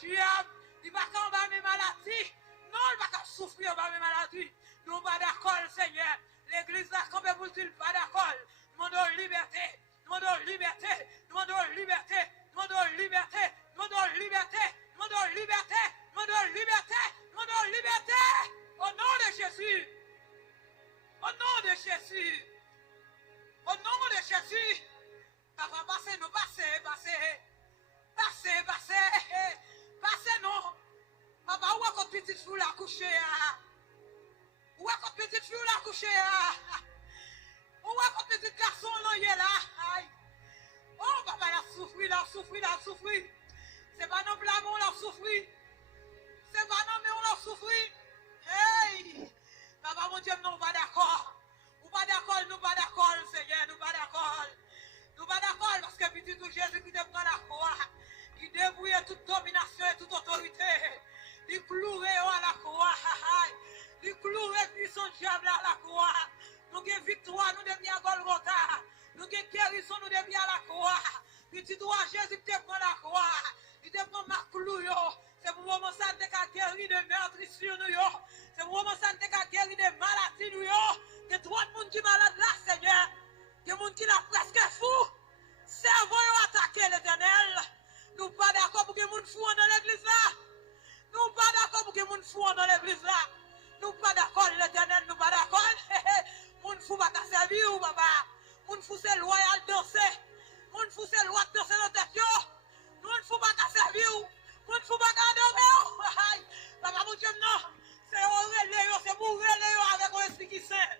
diable, il va combattre mes maladies. Non, il va pas souffrir par mes maladies. Nous pas d'accord, Seigneur. L'église a campé pour dire pas d'accord. Nous demandons liberté. Nous demandons liberté. Nous demandons liberté. Nous demandons liberté. Nous demandons liberté. Nous demandons liberté. Nous demandons liberté. Nous demandons liberté. Au nom de Jésus. Au nom de Jésus. Au nom de Jésus. Papa, passez nous, passez, passez. Passez, passez. Passez nous. Papa, où est-ce que petite fille la coucher? Où est-ce que petite fille la coucher? Où est-ce que petit garçon là? Oh, papa, il a souffri, il a souffri, il a souffri. C'est pas non plus l'amour, il a souffri. C'est pas non, mais on a souffri. Hey! Papa, mon Dieu, nous pas d'accord. Nous pas d'accord, nous pas d'accord, Seigneur, nous pas d'accord. Nous pas d'accord parce que petit tout Jésus qui te prend la croix, qui débrouille toute domination et toute autorité. Il clouait à la croix. Il clouait puissant diable à la croix. Nous avons victoire, nous devons à Golgotha. Nous avons guérison, nous devons à la croix. Petit toi, Jésus te prend la croix. Il te prend ma clou. C'est pour moment ça que tu as guéri de meurtrissure. C'est pour moment ça que tu as guéri de maladie. Que tout le monde qui est malade là, Seigneur. Que le monde qui est presque fou. Cerveau attaqué l'Éternel. Nous pas d'accord pour que le monde fou dans l'église là. Nous pas d'accord pour que le monde fou dans l'église là. Nous pas d'accord l'Éternel, nous pas d'accord. Moun fou pas ta servir ou papa. Moun fou c'est loyal danser. Moun fou c'est loi danser dans tête yo. Moun fou pas ta servir ou. Moun fou pas ta adorer. Papa mon Dieu non. C'est aurélie yo, c'est pour aurélie yo avec un esprit qui saint.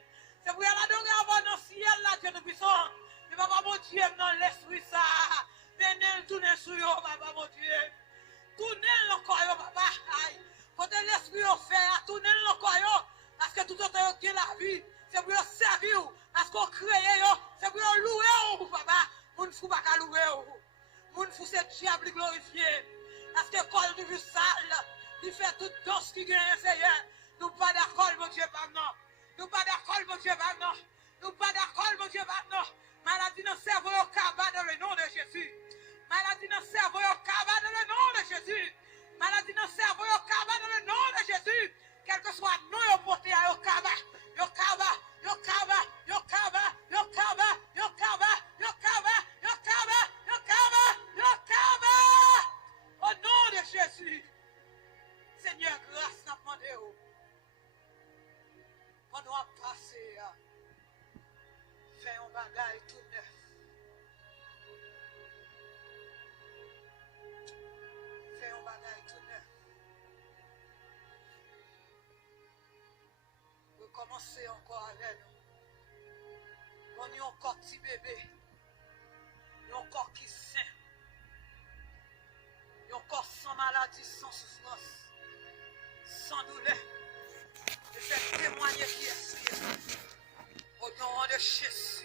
C'est pour l'adorer avant dans le ciel là Dieu nous puissons. Mais papa mon Dieu dans l'esprit ça. Venez tourner sur yo papa mon Dieu. Tournez le corps papa. Quand l'esprit fait, tournez le corps parce que tout autre qui est la vie. C'est pour servir, parce qu'on crée, c'est pour louer, papa. Moun fou pas qu'à louer. Moun fou c'est diable glorifié. Parce que quand nous vivons sale, il fait toute danse qui gagne, Seigneur. Nous pas d'accord, mon Dieu, maintenant. Nous pas d'accord, mon Dieu, maintenant. Nous pas d'accord, mon Dieu, maintenant. Maladie dans le cerveau, au cabas dans le nom de Jésus. Maladie dans le cerveau, au cabas dans le nom de Jésus. Maladie dans le cerveau, au cabas dans le nom de Jésus. Quel que soit nous, au porté à au cabas. Yo kaba, yo kaba, yo kaba, yo kaba, yo kaba, yo kaba, yo kaba, yo kaba, yo kaba. Au nom de Jésus, Seigneur, grâce n'a demandé. On doit passer à faire un bagage tout neuf. Faire un bagage tout neuf. Commencer encore avec nous. On est encore petit bébé. On est encore qui sain. On est encore sans maladie, sans souffrance, sans douleur. Je fais témoigner qui est au nom de Jésus.